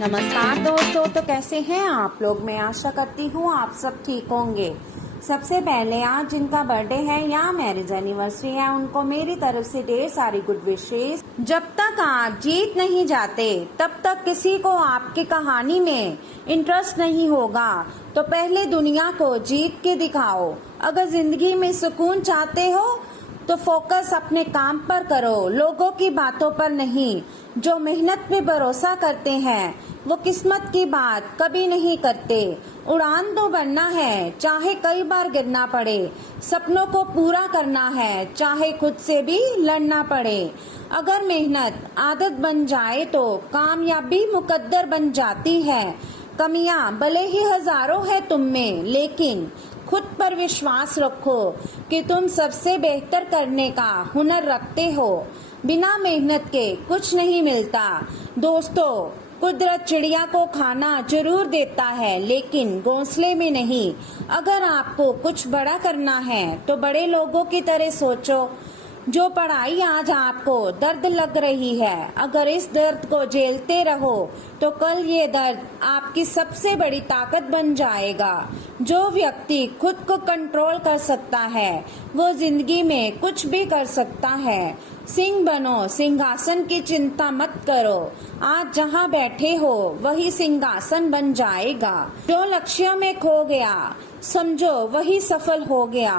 नमस्कार दोस्तों, तो कैसे हैं आप लोग। मैं आशा करती हूँ आप सब ठीक होंगे। सबसे पहले आज जिनका बर्थडे है या मैरिज एनिवर्सरी है उनको मेरी तरफ से ढेर सारी गुड विशेस। जब तक आप जीत नहीं जाते तब तक किसी को आपकी कहानी में इंटरेस्ट नहीं होगा, तो पहले दुनिया को जीत के दिखाओ। अगर जिंदगी में सुकून चाहते हो तो फोकस अपने काम पर करो, लोगों की बातों पर नहीं। जो मेहनत पे भरोसा करते हैं वो किस्मत की बात कभी नहीं करते। उड़ान तो बनना है, चाहे कई बार गिरना पड़े। सपनों को पूरा करना है, चाहे खुद से भी लड़ना पड़े। अगर मेहनत आदत बन जाए तो कामयाबी मुकद्दर बन जाती है। कमियां भले ही हजारों है तुम में, लेकिन खुद पर विश्वास रखो कि तुम सबसे बेहतर करने का हुनर रखते हो। बिना मेहनत के कुछ नहीं मिलता। दोस्तों, कुदरत चिड़िया को खाना जरूर देता है, लेकिन घोंसले में नहीं। अगर आपको कुछ बड़ा करना है तो बड़े लोगों की तरह सोचो। जो पढ़ाई आज आपको दर्द लग रही है, अगर इस दर्द को झेलते रहो तो कल ये दर्द आपकी सबसे बड़ी ताकत बन जाएगा। जो व्यक्ति खुद को कंट्रोल कर सकता है वो जिंदगी में कुछ भी कर सकता है। सिंह बनो, सिंहासन की चिंता मत करो। आज जहाँ बैठे हो वही सिंहासन बन जाएगा। जो लक्ष्य में खो गया समझो वही सफल हो गया।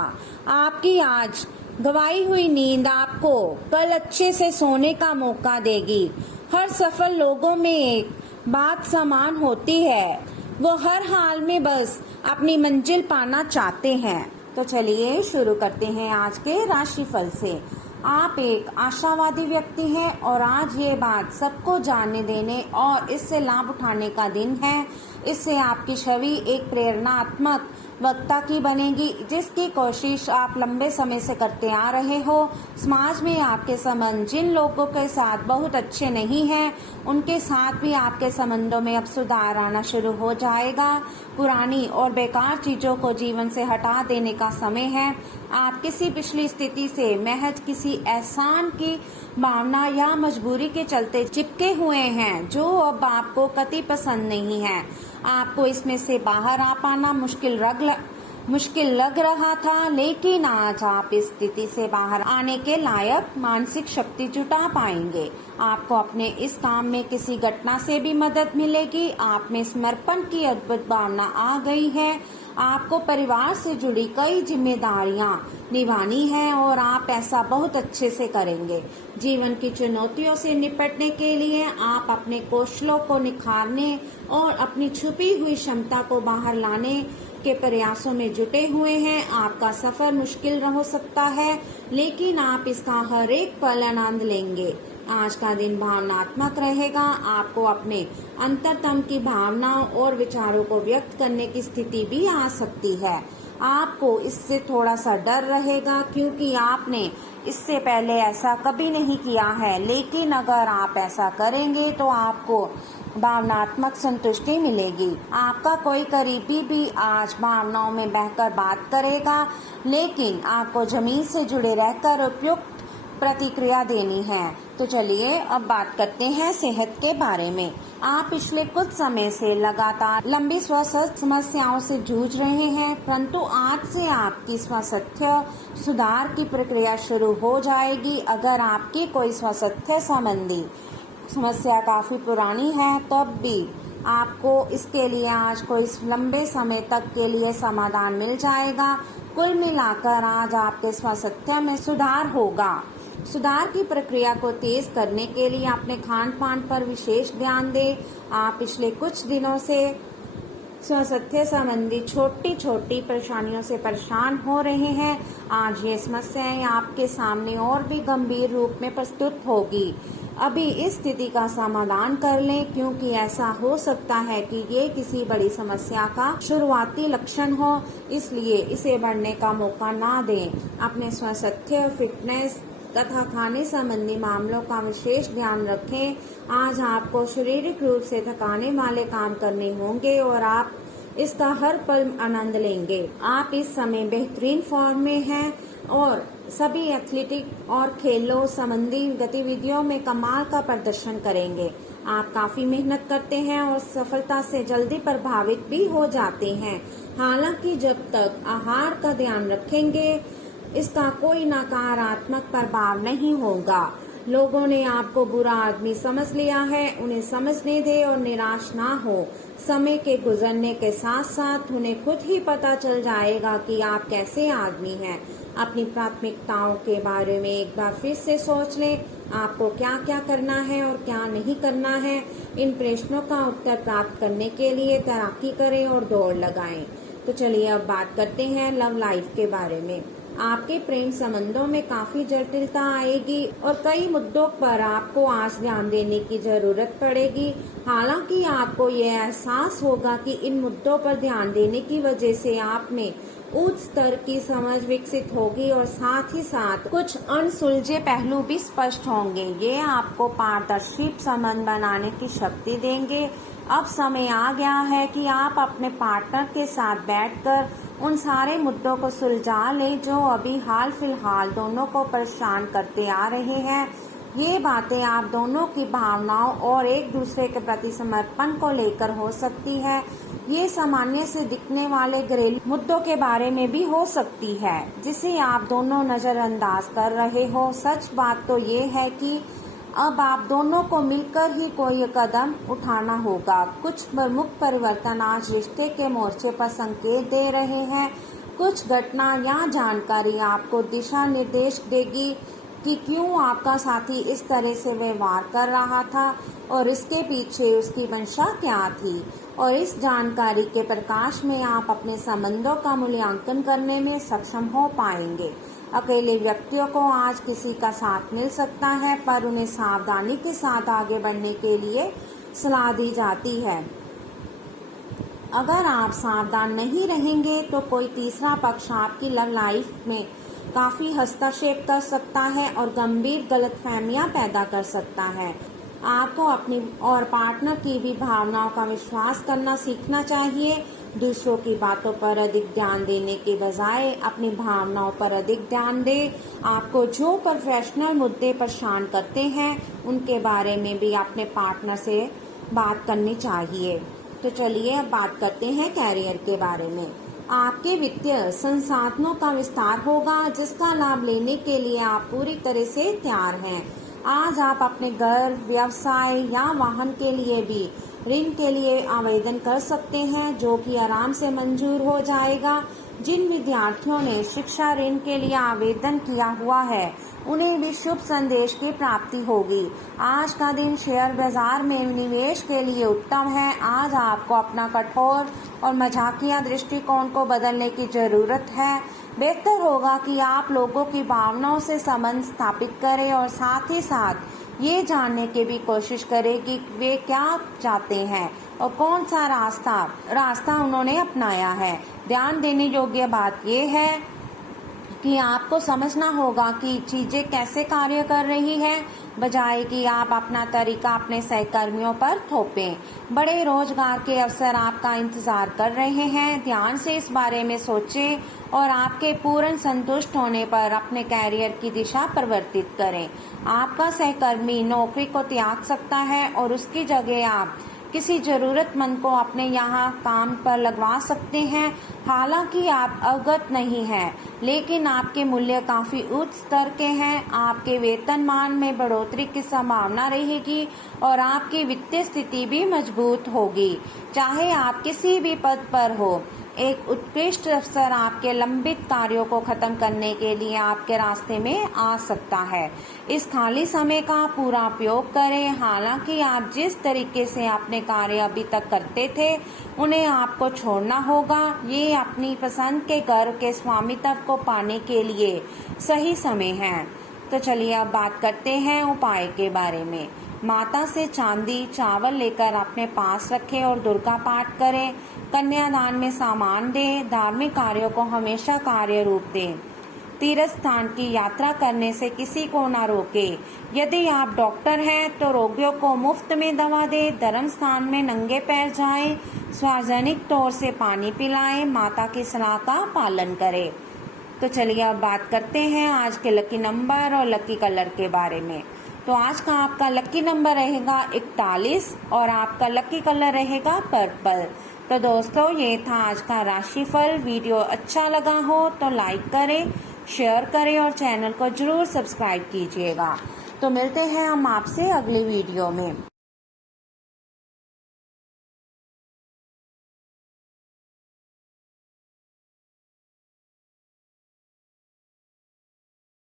आपकी आज गवाई हुई नींद आपको कल अच्छे से सोने का मौका देगी। हर सफल लोगों में एक बात समान होती है, वो हर हाल में बस अपनी मंजिल पाना चाहते हैं। तो चलिए शुरू करते हैं आज के राशिफल से। आप एक आशावादी व्यक्ति हैं और आज ये बात सबको जानने देने और इससे लाभ उठाने का दिन है। इससे आपकी छवि एक प्रेरणात्मक वक्ता की बनेगी, जिसकी कोशिश आप लंबे समय से करते आ रहे हो। समाज में आपके संबंध जिन लोगों के साथ बहुत अच्छे नहीं हैं, उनके साथ भी आपके संबंधों में अब सुधार आना शुरू हो जाएगा। पुरानी और बेकार चीजों को जीवन से हटा देने का समय है। आप किसी पिछली स्थिति से महज किसी एहसान की भावना या मजबूरी के चलते चिपके हुए हैं, जो अब आपको कतई पसंद नहीं है। आपको इसमें से बाहर आ पाना मुश्किल लग रहा था, लेकिन आज आप इस स्थिति से बाहर आने के लायक मानसिक शक्ति जुटा पाएंगे। आपको अपने इस काम में किसी घटना से भी मदद मिलेगी। आप में समर्पण की अद्भुत भावना आ गई है। आपको परिवार से जुड़ी कई जिम्मेदारियां निभानी है और आप ऐसा बहुत अच्छे से करेंगे। जीवन की चुनौतियों से निपटने के लिए आप अपने कौशलों को निखारने और अपनी छुपी हुई क्षमता को बाहर लाने के प्रयासों में जुटे हुए हैं। आपका सफर मुश्किल हो सकता है, लेकिन आप इसका हर एक पल आनंद लेंगे। आज का दिन भावनात्मक रहेगा। आपको अपने अंतरतम की भावनाओं और विचारों को व्यक्त करने की स्थिति भी आ सकती है। आपको इससे थोड़ा सा डर रहेगा, क्योंकि आपने इससे पहले ऐसा कभी नहीं किया है, लेकिन अगर आप ऐसा करेंगे तो आपको भावनात्मक संतुष्टि मिलेगी। आपका कोई करीबी भी आज भावनाओं में बहकर बात करेगा, लेकिन आपको जमीन से जुड़े रहकर उपयुक्त प्रतिक्रिया देनी है। तो चलिए अब बात करते हैं सेहत के बारे में। आप पिछले कुछ समय से लगातार लंबी स्वास्थ्य समस्याओं से जूझ रहे हैं, परंतु आज से आपकी स्वास्थ्य सुधार की प्रक्रिया शुरू हो जाएगी। अगर आपकी कोई स्वास्थ्य संबंधी समस्या काफी पुरानी है तब भी आपको इसके लिए आज कोई लंबे समय तक के लिए समाधान मिल जाएगा। कुल मिलाकर आज आपके स्वास्थ्य में सुधार होगा। सुधार की प्रक्रिया को तेज करने के लिए अपने खान पान पर विशेष ध्यान दें। आप पिछले कुछ दिनों से स्वास्थ्य संबंधी छोटी छोटी परेशानियों से परेशान हो रहे हैं। आज ये समस्याएं आपके सामने और भी गंभीर रूप में प्रस्तुत होगी। अभी इस स्थिति का समाधान कर लें, क्योंकि ऐसा हो सकता है कि ये किसी बड़ी समस्या का शुरुआती लक्षण हो, इसलिए इसे बढ़ने का मौका ना दें। अपने स्वास्थ्य, फिटनेस तथा खाने संबंधी मामलों का विशेष ध्यान रखें। आज आपको शारीरिक रूप से थकाने वाले काम करने होंगे और आप इसका हर पल आनंद लेंगे। आप इस समय बेहतरीन फॉर्म में हैं। और सभी एथलेटिक और खेलों संबंधी गतिविधियों में कमाल का प्रदर्शन करेंगे। आप काफी मेहनत करते हैं और सफलता से जल्दी प्रभावित भी हो जाते हैं। हालांकि जब तक आहार का ध्यान रखेंगे, इसका कोई नकारात्मक प्रभाव नहीं होगा। लोगों ने आपको बुरा आदमी समझ लिया है, उन्हें समझने दे और निराश ना हो। समय के गुजरने के साथ साथ उन्हें खुद ही पता चल जाएगा कि आप कैसे आदमी हैं। अपनी प्राथमिकताओं के बारे में एक बार फिर से सोच लें। आपको क्या क्या करना है और क्या नहीं करना है। इन प्रश्नों का उत्तर प्राप्त करने के लिए तैराकी करें और दौड़ लगाएं। तो चलिए अब बात करते हैं लव लाइफ के बारे में। आपके प्रेम संबंधों में काफी जटिलता आएगी और कई मुद्दों पर आपको आज ध्यान देने की जरूरत पड़ेगी। हालांकि आपको ये एहसास होगा कि इन मुद्दों पर ध्यान देने की वजह से आप में उच्च स्तर की समझ विकसित होगी और साथ ही साथ कुछ अनसुलझे पहलू भी स्पष्ट होंगे। ये आपको पारदर्शी संबंध बनाने की शक्ति देंगे। अब समय आ गया है कि आप अपने पार्टनर के साथ बैठकर उन सारे मुद्दों को सुलझा लें जो अभी हाल फिलहाल दोनों को परेशान करते आ रहे हैं। ये बातें आप दोनों की भावनाओं और एक दूसरे के प्रति समर्पण को लेकर हो सकती है। ये सामान्य से दिखने वाले घरेलू मुद्दों के बारे में भी हो सकती है जिसे आप दोनों नजरअंदाज कर रहे हो। सच बात तो ये है कि अब आप दोनों को मिलकर ही कोई कदम उठाना होगा। कुछ प्रमुख परिवर्तन आज रिश्ते के मोर्चे पर संकेत दे रहे हैं। कुछ घटना या जानकारी आपको दिशा निर्देश देगी कि क्यों आपका साथी इस तरह से व्यवहार कर रहा था और इसके पीछे उसकी मंशा क्या थी। और इस जानकारी के प्रकाश में आप अपने संबंधों का मूल्यांकन करने में सक्षम हो पाएंगे। अकेले व्यक्तियों को आज किसी का साथ मिल सकता है, पर उन्हें सावधानी के साथ आगे बढ़ने के लिए सलाह दी जाती है। अगर आप सावधान नहीं रहेंगे तो कोई तीसरा पक्ष आपकी लव लाइफ में काफी हस्तक्षेप कर सकता है और गंभीर गलतफहमियां पैदा कर सकता है। आपको अपनी और पार्टनर की भी भावनाओं का विश्वास करना सीखना चाहिए। दूसरों की बातों पर अधिक ध्यान देने के बजाय अपनी भावनाओं पर अधिक ध्यान दें। आपको जो प्रोफेशनल मुद्दे परेशान करते हैं उनके बारे में भी अपने पार्टनर से बात करनी चाहिए। तो चलिए अब बात करते हैं कैरियर के बारे में। आपके वित्तीय संसाधनों का विस्तार होगा जिसका लाभ लेने के लिए आप पूरी तरह से तैयार हैं। आज आप अपने घर, व्यवसाय या वाहन के लिए भी ऋण के लिए आवेदन कर सकते हैं जो कि आराम से मंजूर हो जाएगा। जिन विद्यार्थियों ने शिक्षा ऋण के लिए आवेदन किया हुआ है उन्हें भी शुभ संदेश की प्राप्ति होगी। आज का दिन शेयर बाजार में निवेश के लिए उत्तम है। आज आपको अपना कठोर और मजाकिया दृष्टिकोण को बदलने की जरूरत है। बेहतर होगा कि आप लोगों की भावनाओं से संबंध स्थापित करें और साथ ही साथ ये जानने की भी कोशिश करें कि वे क्या चाहते हैं और कौन सा रास्ता उन्होंने अपनाया है। ध्यान देने योग्य बात यह है कि आपको समझना होगा कि चीजें कैसे कार्य कर रही हैं, बजाय कि आप अपना तरीका अपने सहकर्मियों पर थोपें। बड़े रोजगार के अवसर आपका इंतजार कर रहे हैं। ध्यान से इस बारे में सोचें और आपके पूर्ण संतुष्ट होने पर अपने कैरियर की दिशा परिवर्तित करें। आपका सहकर्मी नौकरी को त्याग सकता है और उसकी जगह आप किसी जरूरतमंद को अपने यहाँ काम पर लगवा सकते हैं। हालांकि आप अवगत नहीं हैं, लेकिन आपके मूल्य काफी उच्च स्तर के हैं। आपके वेतनमान में बढ़ोतरी की संभावना रहेगी और आपकी वित्तीय स्थिति भी मजबूत होगी। चाहे आप किसी भी पद पर हो, एक उत्कृष्ट अवसर आपके लंबित कार्यों को खत्म करने के लिए आपके रास्ते में आ सकता है। इस खाली समय का पूरा उपयोग करें। हालांकि आप जिस तरीके से अपने कार्य अभी तक करते थे उन्हें आपको छोड़ना होगा। ये अपनी पसंद के घर के स्वामित्व को पाने के लिए सही समय है। तो चलिए अब बात करते हैं उपाय के बारे में। माता से चांदी चावल लेकर अपने पास रखें और दुर्गा पाठ करें। कन्यादान में सामान दें। धार्मिक कार्यों को हमेशा कार्य रूप दें। तीर्थ स्थान की यात्रा करने से किसी को न रोकें। यदि आप डॉक्टर हैं तो रोगियों को मुफ्त में दवा दें। धर्म स्थान में नंगे पैर जाएं। सार्वजनिक तौर से पानी पिलाएं। माता की सलाह का पालन करें। तो चलिए अब बात करते हैं आज के लकी नंबर और लकी कलर के बारे में। तो आज का आपका लकी नंबर रहेगा 41 और आपका लकी कलर रहेगा पर्पल। तो दोस्तों ये था आज का राशिफल। वीडियो अच्छा लगा हो तो लाइक करें, शेयर करें और चैनल को जरूर सब्सक्राइब कीजिएगा। तो मिलते हैं हम आपसे अगली वीडियो में।